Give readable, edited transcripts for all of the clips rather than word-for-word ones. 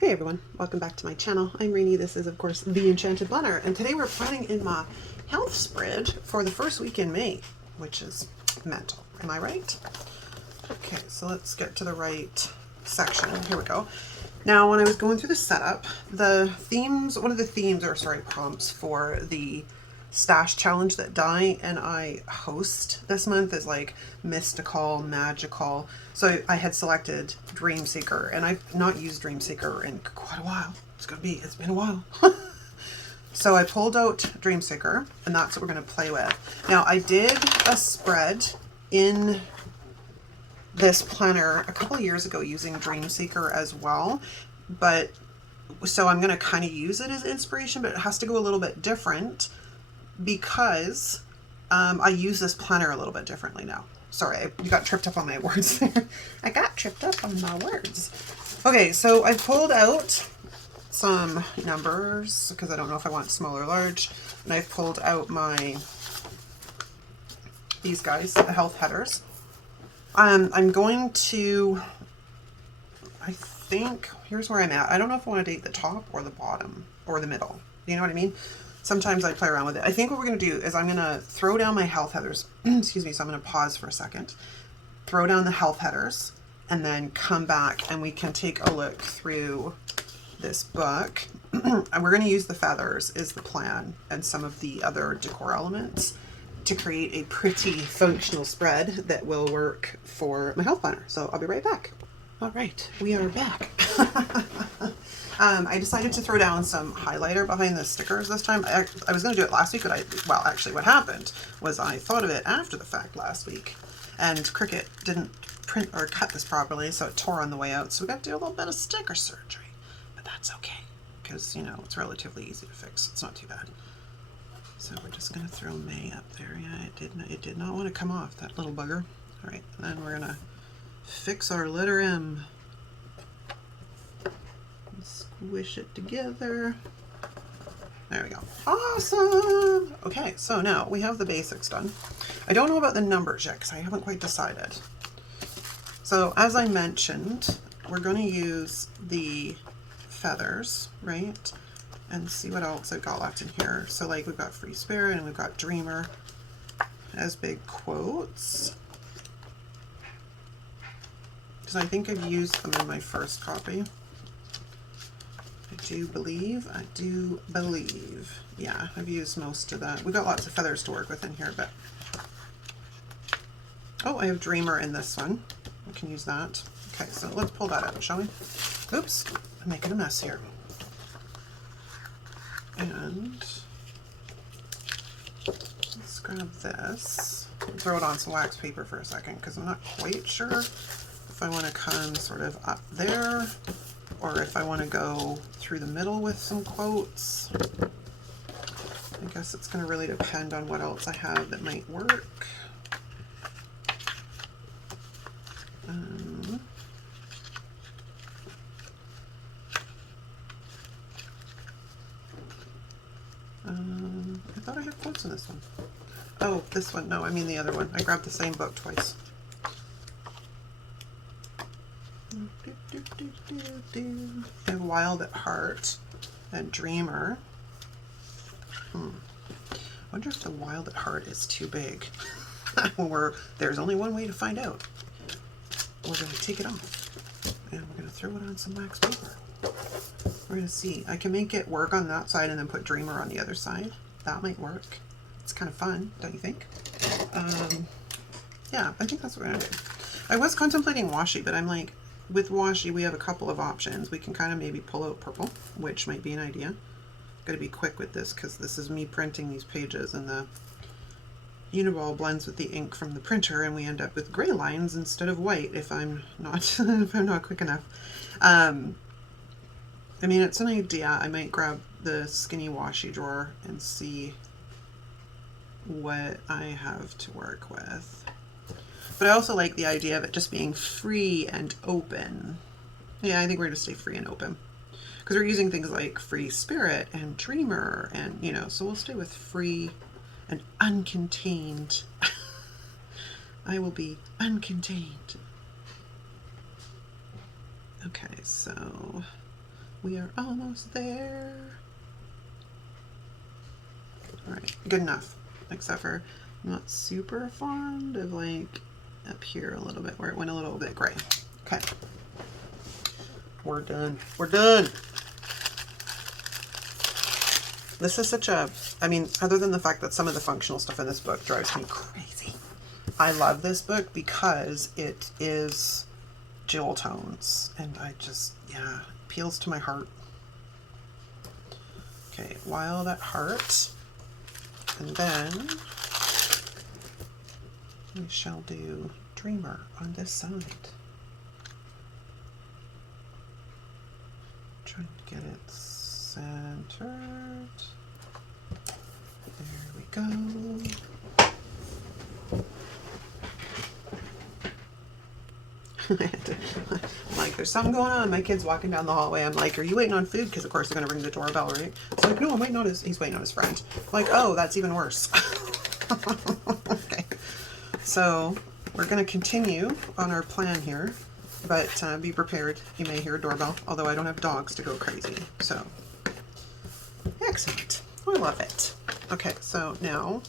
Hey everyone, welcome back to my channel. I'm Reenie. This is of course the Enchanted Blender, and today we're planning in my health spread for the first week in May, which is mental. Am I right? Okay, so let's get to the right section. Here we go. Now, when I was going through the setup, the themes, one of the themes, or sorry, prompts for the stash challenge that Di and I host this month is like mystical, magical. So I had selected Dreamseeker, and I've not used Dreamseeker in quite a while. It's been a while. So I pulled out Dreamseeker, and that's what we're going to play with. Now, I did a spread in this planner a couple of years ago using Dreamseeker as well, but so I'm going to kind of use it as inspiration, but it has to go a little bit different because I use this planner a little bit differently now. Sorry, you got tripped up on my words there. I got tripped up on my words. Okay, so I pulled out some numbers because I don't know if I want small or large, and I've pulled out these guys, the health headers. I'm going to, I think, here's where I'm at. I don't know if I want to date the top or the bottom or the middle. You know what I mean? Sometimes I play around with it. I think what we're going to do is I'm going to throw down my health headers. Excuse me. So I'm going to pause for a second, throw down the health headers, and then come back and we can take a look through this book. And we're going to use the feathers is the plan and some of the other decor elements to create a pretty functional spread that will work for my health planner. So I'll be right back. All right, we are back. I decided to throw down some highlighter behind the stickers this time. I was going to do it last week, but well, actually what happened was I thought of it after the fact last week, and Cricut didn't print or cut this properly, so it tore on the way out. So we got to do a little bit of sticker surgery, but that's okay because, you know, it's relatively easy to fix. It's not too bad. So we're just going to throw May up there. Yeah, it did not want to come off, that little bugger. All right, and then we're going to fix our letter M. Squish it together. There we go. Awesome! Okay, so now we have the basics done. I don't know about the numbers yet because I haven't quite decided. So as I mentioned, we're going to use the feathers, right? And see what else I've got left in here. So like we've got Free Spirit and we've got Dreamer as big quotes. Because I think I've used them in my first copy. I do believe. Yeah, I've used most of that. We've got lots of feathers to work with in here, but... Oh, I have Dreamer in this one. I can use that. Okay, so let's pull that out, shall we? Oops, I'm making a mess here. And let's grab this. Throw it on some wax paper for a second because I'm not quite sure if I want to come sort of up there or if I want to go through the middle with some quotes. I guess it's going to really depend on what else I have that might work. I thought I had quotes in this one. Oh, this one. No, I mean the other one. I grabbed the same book twice. I have Wild at Heart and Dreamer. I wonder if the Wild at Heart is too big. There's only one way to find out. We're going to take it off and we're going to throw it on some wax paper. We're going to see. I can make it work on that side and then put Dreamer on the other side. That might work. It's kind of fun, don't you think? Yeah, I think that's what we're going to do. I was contemplating washi, but I'm like, with washi, we have a couple of options. We can kind of maybe pull out purple, which might be an idea. Got to be quick with this because this is me printing these pages, and the Uniball blends with the ink from the printer, and we end up with gray lines instead of white if I'm not if I'm not quick enough. I mean, it's an idea. I might grab the skinny washi drawer and see what I have to work with. But I also like the idea of it just being free and open. Yeah, I think we're going to stay free and open. Because we're using things like Free Spirit and Dreamer, and, you know, so we'll stay with free and uncontained. I will be uncontained. Okay, so We are almost there. All right, good enough. Except for I'm not super fond of like up here a little bit where it went a little bit gray. Okay, we're done. We're done. This is such a, I mean, other than the fact that some of the functional stuff in this book drives me crazy. I love this book because it is jewel tones and I just, yeah, appeals to my heart. Okay, While That Heart. And then we shall do Dreamer on this side. Trying to get it centered. There we go. Like, there's something going on. My kid's walking down the hallway. I'm like, are you waiting on food? Because of course they're gonna ring the doorbell, right? It's like, no, I'm waiting on he's waiting on his friend. I'm like, oh, that's even worse. Okay, so we're gonna continue on our plan here, but be prepared. You may hear a doorbell, although I don't have dogs to go crazy. So, excellent. I love it. Okay, so now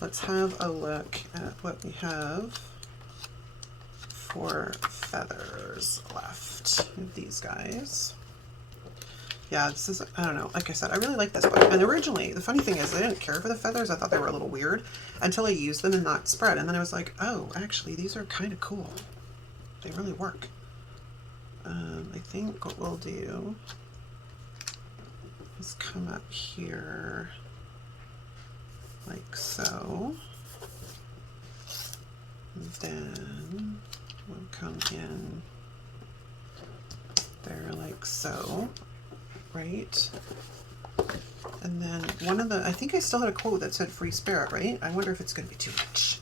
let's have a look at what we have for feathers left of these guys. Yeah, this is, I don't know, like I said, I really like this book. And originally, the funny thing is I didn't care for the feathers. I thought they were a little weird until I used them in that spread. And then I was like, oh, actually, these are kind of cool. They really work. I think what we'll do is come up here like so. And then we'll come in there like so, right? And then one of the, I think I still had a quote that said free spirit, right? I wonder if it's going to be too much.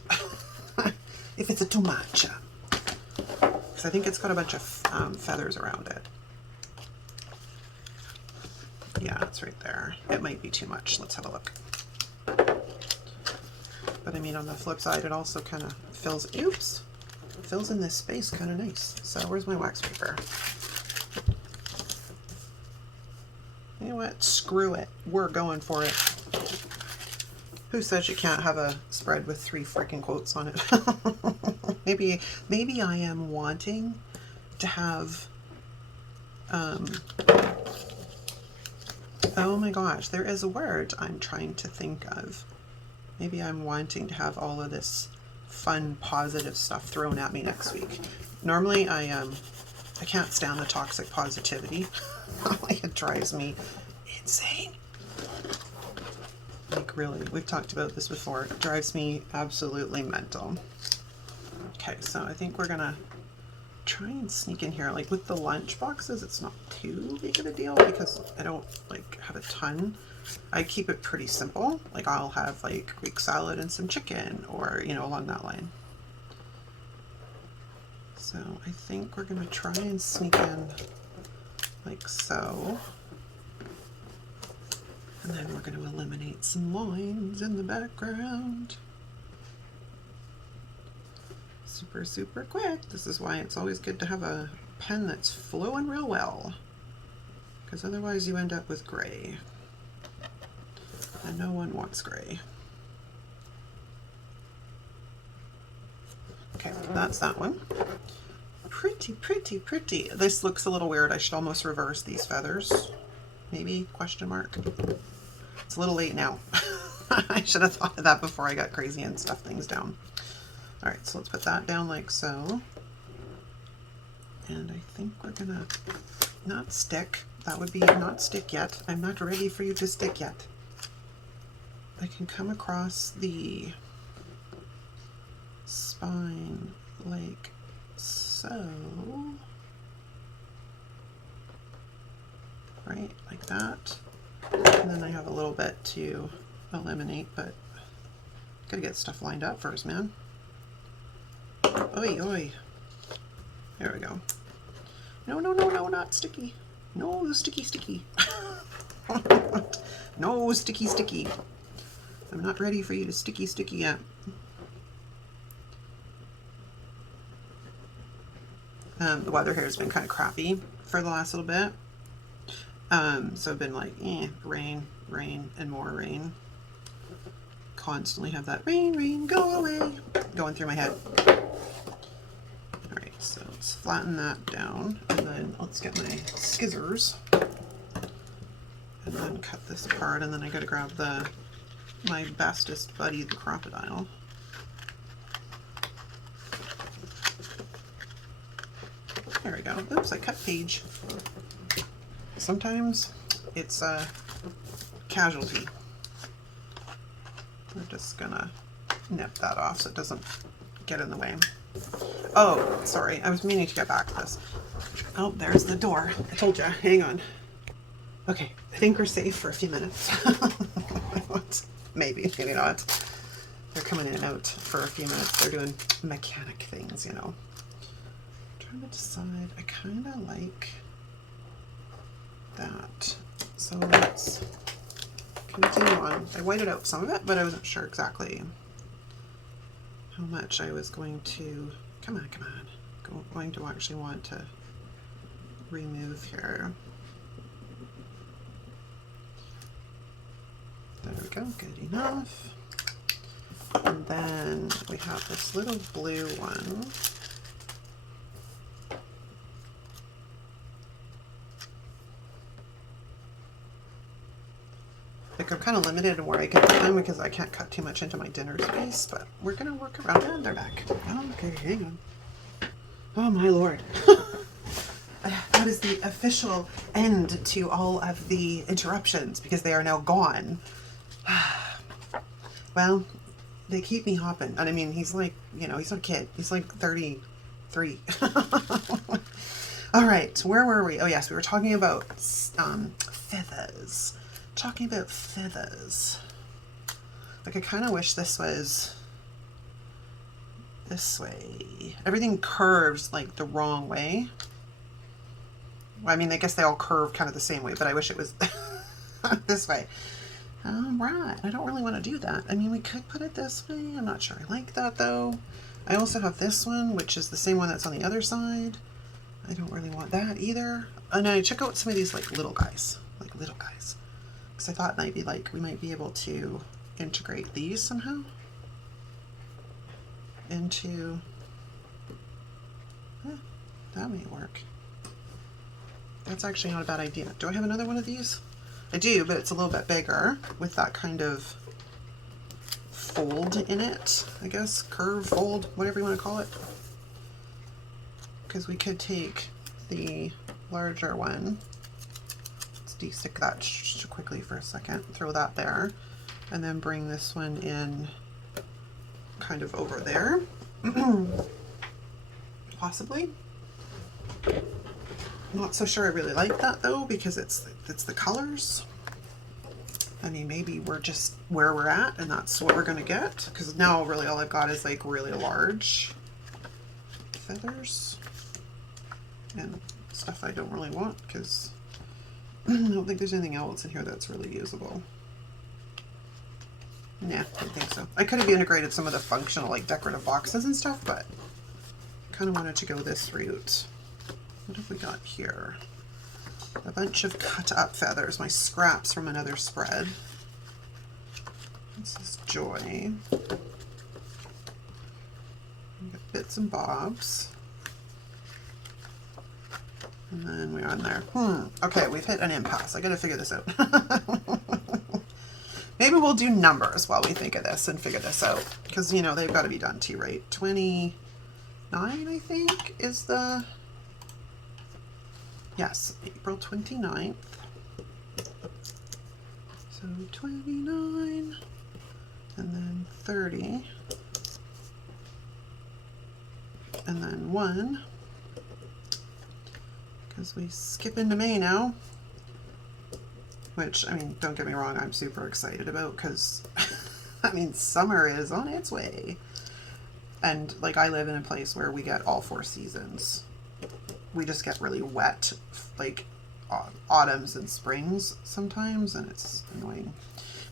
If it's too much. Because I think it's got a bunch of feathers around it. Yeah, it's right there. It might be too much. Let's have a look. But I mean, on the flip side, it also kind of fills, oops, fills in this space kind of nice. So where's my wax paper? You know what? Screw it. We're going for it. Who says you can't have a spread with 3 freaking quotes on it? maybe I am wanting to have, oh my gosh, there is a word I'm trying to think of. Maybe I'm wanting to have all of this fun, positive stuff thrown at me next week. Normally, I can't stand the toxic positivity. It drives me insane. Like, really, we've talked about this before. It drives me absolutely mental. Okay, so I think we're gonna try and sneak in here. Like with the lunch boxes, it's not too big of a deal because I don't like have a ton. I keep it pretty simple. Like I'll have like Greek salad and some chicken, or you know, along that line. So I think we're gonna try and sneak in like so. And then we're going to eliminate some lines in the background. Super, super quick. This is why it's always good to have a pen that's flowing real well, because otherwise you end up with gray. And no one wants gray. Okay, that's that one. Pretty, pretty, pretty. This looks a little weird. I should almost reverse these feathers. Maybe, question mark. It's a little late now. I should have thought of that before I got crazy and stuffed things down. All right, so let's put that down like so. And I think we're gonna not stick. That would be not stick yet. I'm not ready for you to stick yet. I can come across the spine like so. Right, like that. And then I have a little bit to eliminate, but gotta get stuff lined up first, man. Oi, oi. There we go. No, no, no, no, not sticky. No, sticky, sticky. No, sticky, sticky. I'm not ready for you to sticky, sticky yet. The weather here has been kind of crappy for the last little bit. So I've been like, rain, rain, and more rain. Constantly have that rain, rain, go away going through my head. Alright, so let's flatten that down, and then let's get my scissors and then cut this apart, and then I gotta grab my bestest buddy, the crocodile. There we go. Oops, I cut page. Sometimes it's a casualty. We're just gonna nip that off so it doesn't get in the way. Oh, sorry, I was meaning to get back to this. Oh, there's the door. I told you, hang on. Okay, I think we're safe for a few minutes. Maybe, maybe not. They're coming in and out for a few minutes. They're doing mechanic things, you know. I'm trying to decide, I kind of like that. So let's continue on. I whited out some of it, but I wasn't sure exactly how much I was going to, going to actually want to remove here. There we go, good enough. And then we have this little blue one. Like, I'm kind of limited in where I can put them because I can't cut too much into my dinner space, but we're gonna work around it. They're back. Oh, okay, hang on. Oh my lord. That is the official end to all of the interruptions because they are now gone. Well, they keep me hopping. And I mean, he's like, you know, he's not a kid. He's like 33. All right, where were we? Oh yes, we were talking about feathers. Talking about feathers. Like, I kind of wish this was this way. Everything curves like the wrong way. Well, I mean, I guess they all curve kind of the same way, but I wish it was this way. Right, I don't really want to do that. I mean, we could put it this way. I'm not sure I like that though. I also have this one, which is the same one that's on the other side. I don't really want that either. And I check out some of these like little guys. Because I thought maybe like we might be able to integrate these somehow into, that may work. That's actually not a bad idea. Do I have another one of these? I do, but it's a little bit bigger with that kind of fold in it, I guess. Curve, fold, whatever you want to call it. Because we could take the larger one. Let's de-stick that quickly for a second. Throw that there. And then bring this one in kind of over there. Possibly. Not so sure I really like that though, because it's the colors. I mean, maybe we're just where we're at and that's what we're gonna get, because now really all I've got is like really large feathers and stuff I don't really want, because I don't think there's anything else in here that's really usable. Nah, I don't think so. I could have integrated some of the functional like decorative boxes and stuff, but I kind of wanted to go this route. What have we got here? A bunch of cut up feathers, my scraps from another spread. This is Joy. We got bits and bobs. And then we're on there. Okay, we've hit an impasse. I gotta figure this out. Maybe we'll do numbers while we think of this and figure this out. Because, you know, they've got to be done too, right? 29, I think, is the... Yes, April 29th. So 29, and then 30, and then 1, because we skip into May now, which, I mean, don't get me wrong, I'm super excited about, because, I mean, summer is on its way. And, like, I live in a place where we get all 4 seasons. We just get really wet, like autumns and springs sometimes, and it's annoying.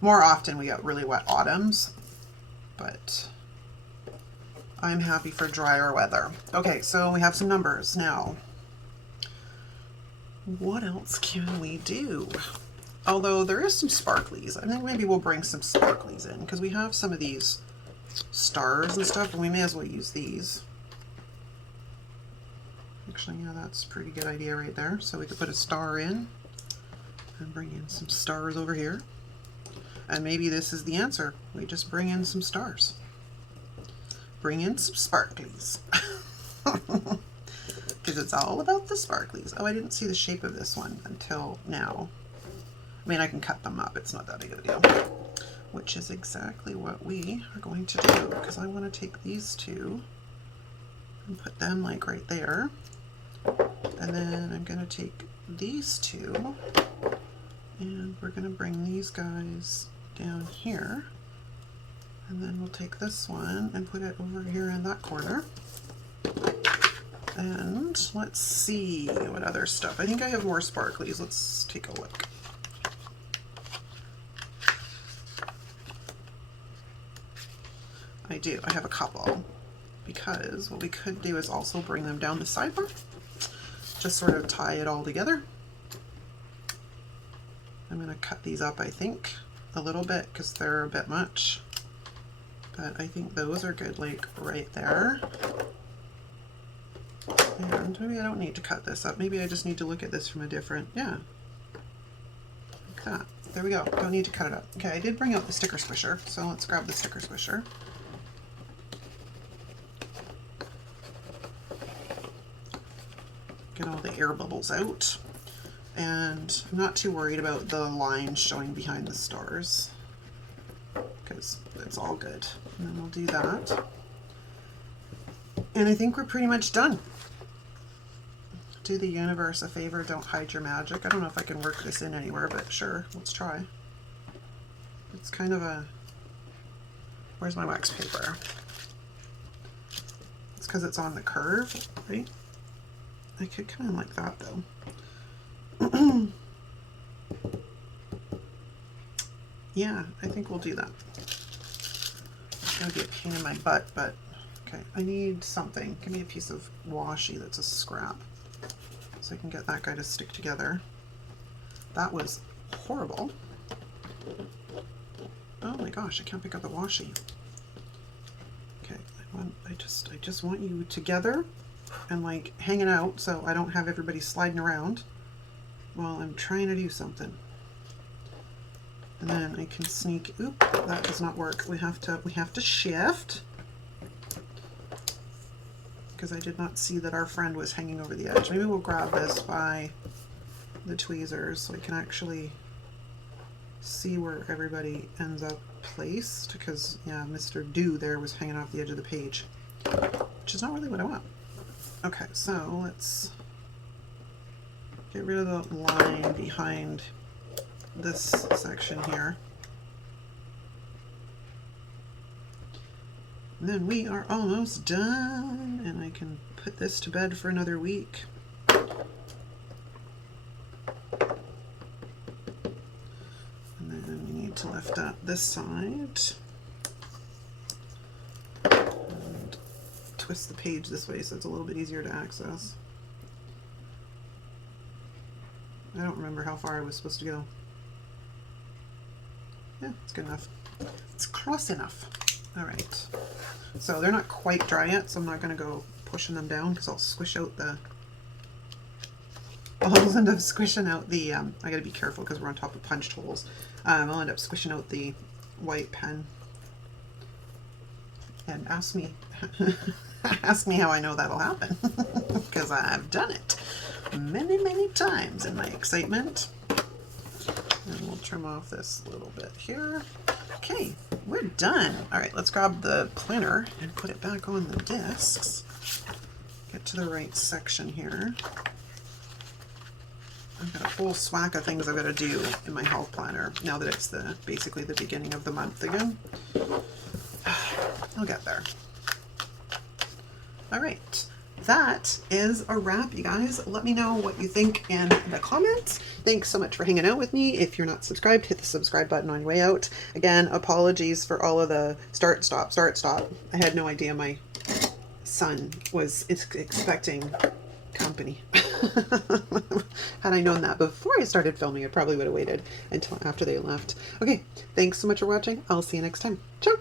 More often we get really wet autumns, but I'm happy for drier weather. Okay, so we have some numbers now. what else can we do? Although there is some sparklies. I think maybe we'll bring some sparklies in because we have some of these stars and stuff, and we may as well use these. Actually, yeah, that's a pretty good idea right there. So we could put a star in and bring in some stars over here. And maybe this is the answer. We just bring in some stars. Bring in some sparklies. Because it's all about the sparklies. Oh, I didn't see the shape of this one until now. I mean, I can cut them up. It's not that big of a deal. Which is exactly what we are going to do. Because I want to take these two and put them like right there. And then I'm going to take these two and we're going to bring these guys down here. And then we'll take this one and put it over here in that corner. And let's see what other stuff. I think I have more sparklies. Let's take a look. I do. I have a couple. Because what we could do is also bring them down the sidebar. Just sort of tie it all together. I'm going to cut these up, I think, a little bit because they're a bit much. But I think those are good, like right there. And maybe I don't need to cut this up. Maybe I just need to look at this from a different, yeah. Like that. There we go. Don't need to cut it up. Okay, I did bring out the sticker squisher, so let's grab the sticker squisher. Get all the air bubbles out. And I'm not too worried about the lines showing behind the stars because it's all good. And then we'll do that. And I think we're pretty much done. Do the universe a favor, don't hide your magic. I don't know if I can work this in anywhere, but sure, let's try. It's kind of a, where's my wax paper? It's because it's on the curve, right? I could come in like that though. Yeah, I think we'll do that. It's gonna be a pain in my butt, but okay. I need something. Give me a piece of washi that's a scrap so I can get that guy to stick together. That was horrible. Oh my gosh, I can't pick up the washi. Okay, I just want you together and like hanging out so I don't have everybody sliding around while I'm trying to do something. And then I can sneak, oop, that does not work. We have to shift because I did not see that our friend was hanging over the edge. Maybe we'll grab this by the tweezers so I can actually see where everybody ends up placed because yeah, Mr. Do there was hanging off the edge of the page, which is not really what I want. Okay, so let's get rid of the line behind this section here. And then we are almost done, and I can put this to bed for another week. And then we need to lift up this side and twist the page this way so it's a little bit easier to access. I don't remember how far I was supposed to go. Yeah, it's good enough. It's close enough. All right. So they're not quite dry yet, so I'm not going to go pushing them down because I'll squish out the... I'll end up squishing out the... I got to be careful because we're on top of punched holes. I'll end up squishing out the white pen. And ask me... ask me how I know that'll happen. Because I've done it many, many times in my excitement. And we'll trim off this little bit here. Okay, we're done. All right, let's grab the planner and put it back on the discs. Get to the right section here. I've got a whole swack of things I've got to do in my health planner now that it's basically the beginning of the month again. I'll get there. All right. That is a wrap, you guys. Let me know what you think in the comments. Thanks so much for hanging out with me. If you're not subscribed, hit the subscribe button on your way out. Again, apologies for all of the start, stop, start, stop. I had no idea my son was expecting company. Had I known that before I started filming, I probably would have waited until after they left. Okay, thanks so much for watching. I'll see you next time. Ciao!